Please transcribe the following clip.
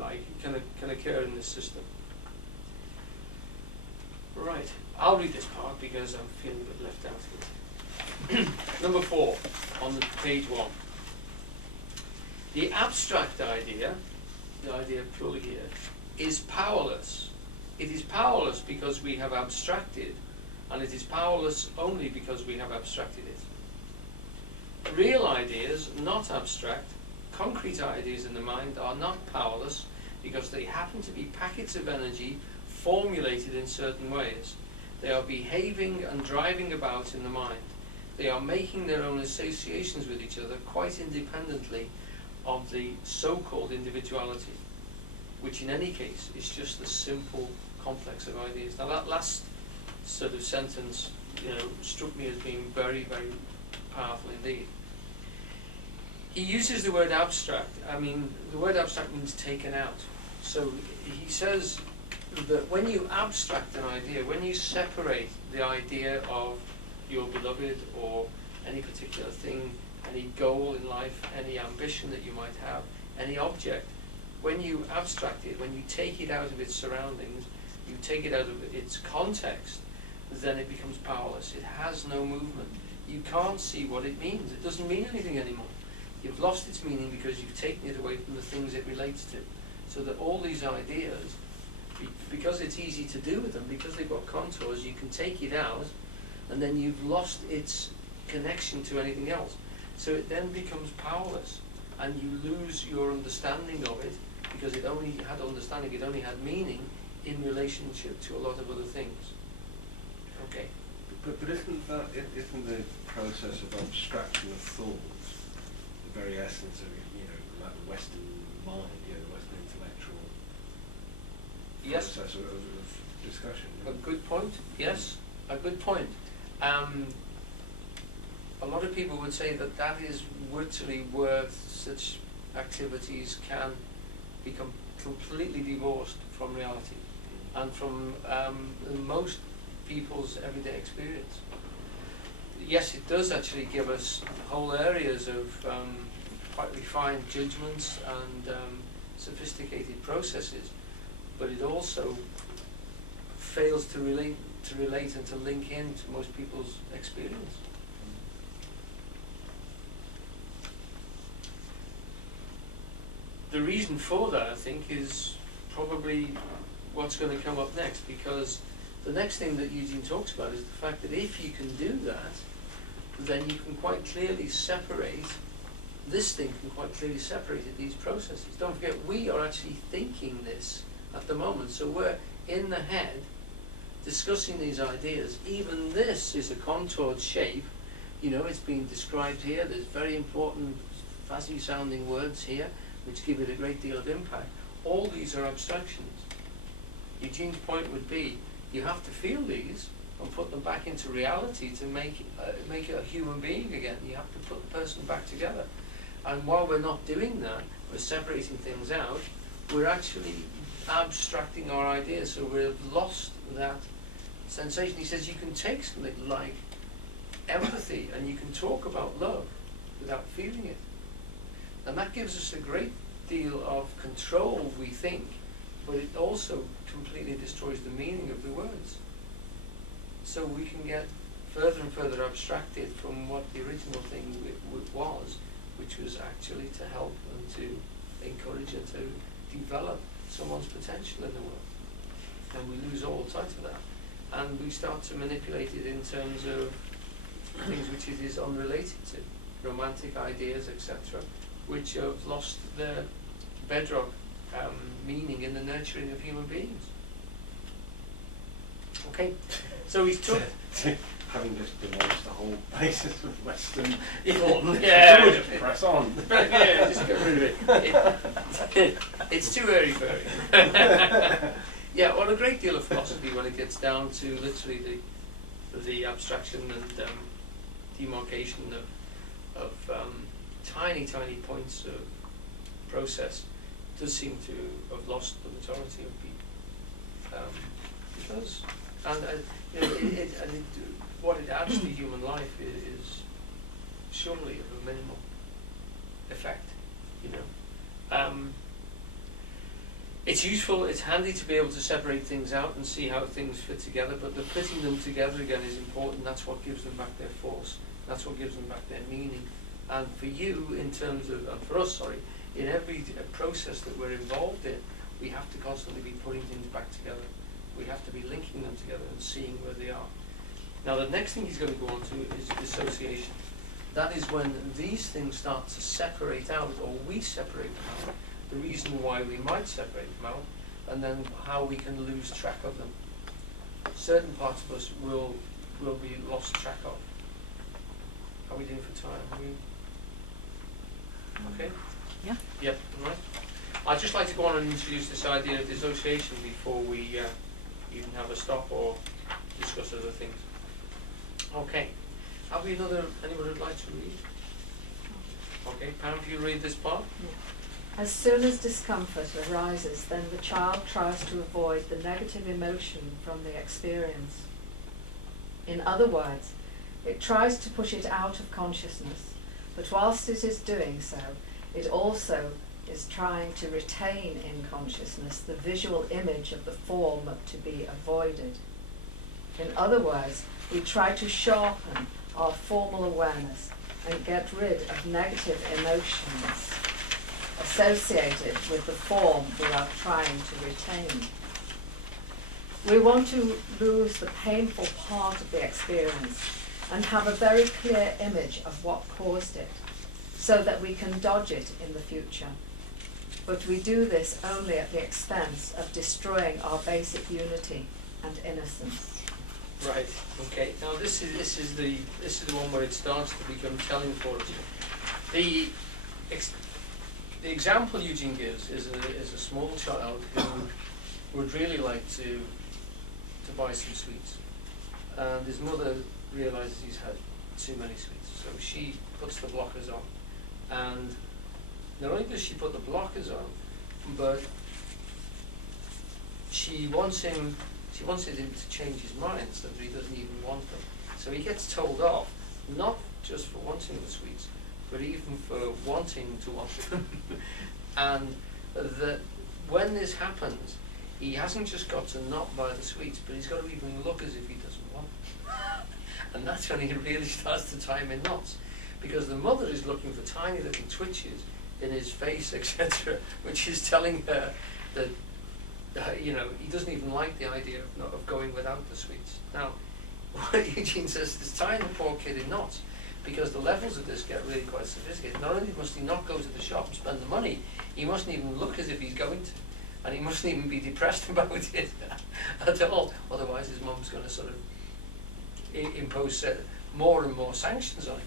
like, can occur in this system. Right, I'll read this part because I'm feeling a bit left out here. Number 4 on page 1. The abstract idea, the idea purely here, is powerless. It is powerless because we have abstracted, and it is powerless only because we have abstracted it. Real ideas, not abstract, concrete ideas in the mind are not powerless because they happen to be packets of energy formulated in certain ways. They are behaving and driving about in the mind. They are making their own associations with each other quite independently of the so-called individuality, which in any case is just a simple complex of ideas. Now that last sort of sentence, struck me as being very, very powerful indeed. He uses the word abstract. I mean, the word abstract means taken out. So he says that when you abstract an idea, when you separate the idea of your beloved or any particular thing, any goal in life, any ambition that you might have, any object, when you abstract it, when you take it out of its surroundings, you take it out of its context, then it becomes powerless. It has no movement. You can't see what it means. It doesn't mean anything anymore. You've lost its meaning because you've taken it away from the things it relates to. So that all these ideas, because it's easy to do with them, because they've got contours, you can take it out, and then you've lost its connection to anything else. So it then becomes powerless, and you lose your understanding of it, because it only had understanding, it only had meaning in relationship to a lot of other things. Okay. But isn't the process of abstraction of thought the very essence of, like the Western mind, the Western intellectual process of discussion? A good point. Yes, a good point. A lot of people would say that that is virtually where such activities can become completely divorced from reality and from most people's everyday experience. Yes, it does actually give us whole areas of quite refined judgments and sophisticated processes, but it also fails to relate and to link in to most people's experience. The reason for that, I think, is probably what's going to come up next, because the next thing that Eugene talks about is the fact that if you can do that, then you can quite clearly separate, this thing can quite clearly separate these processes. Don't forget, we are actually thinking this at the moment, so we're in the head discussing these ideas. Even this is a contoured shape, it's being described here. There's very important fuzzy sounding words here which give it a great deal of impact. All these are abstractions. Eugene's point would be, you have to feel these and put them back into reality to make it a human being again. You have to put the person back together. And while we're not doing that, we're separating things out, we're actually abstracting our ideas, so we've lost that sensation. He says you can take something like empathy and you can talk about love without feeling it. And that gives us a great deal of control, we think, but it also completely destroys the meaning of the words. So we can get further and further abstracted from what the original thing was, which was actually to help and to encourage and to develop someone's potential in the world. And we lose all sight of that. And we start to manipulate it in terms of things which it is unrelated to, romantic ideas, etc., which have lost their bedrock meaning in the nurturing of human beings. Okay, so he's took... Having just demolished the whole basis of Western thought. Yeah, press on. Yeah, just get rid of it. It's too early for it. Yeah, well, a great deal of philosophy when it gets down to literally the abstraction and demarcation of tiny points of process does seem to have lost the majority of people. Because, what it adds to human life is surely of a minimal effect, It's useful, it's handy to be able to separate things out and see how things fit together, but the putting them together again is important. That's what gives them back their force. That's what gives them back their meaning. And for you, in terms of, and for us, sorry, in every process that we're involved in, we have to constantly be putting things back together. We have to be linking them together and seeing where they are. Now the next thing he's going to go on to is dissociation. That is when these things start to separate out, or we separate them out, the reason why we might separate them out, and then how we can lose track of them. Certain parts of us will be lost track of. How are we doing for time? Are we okay? Yeah. Yep, right. I'd just like to go on and introduce this idea of dissociation before we even have a stop or discuss other things. Okay. Have we anyone who'd like to read? Okay, Pam, if you read this part. Yeah. As soon as discomfort arises, then the child tries to avoid the negative emotion from the experience. In other words, it tries to push it out of consciousness, but whilst it is doing so, it also is trying to retain in consciousness the visual image of the form to be avoided. In other words, we try to sharpen our formal awareness and get rid of negative emotions associated with the form we are trying to retain. We want to lose the painful part of the experience and have a very clear image of what caused it, so that we can dodge it in the future. But we do this only at the expense of destroying our basic unity and innocence. Right. Okay. Now this is the one where it starts to become telling for us. The example Eugene gives is a small child who would really like to buy some sweets, and his mother realizes he's had too many sweets, so she puts the blockers on, and not only does she put the blockers on, but she wants him to change his mind so that he doesn't even want them. So he gets told off, not just for wanting the sweets, but even for wanting to want them. And that when this happens, he hasn't just got to not buy the sweets, but he's got to even look as if he doesn't want them. And that's when he really starts to tie him in knots, because the mother is looking for tiny little twitches in his face, etc., which is telling her that he doesn't even like the idea of going without the sweets. Now, what Eugene says is tying the poor kid in knots, because the levels of this get really quite sophisticated. Not only must he not go to the shop and spend the money, he mustn't even look as if he's going to, and he mustn't even be depressed about it at all. Otherwise, his mum's going to sort of impose more and more sanctions on him.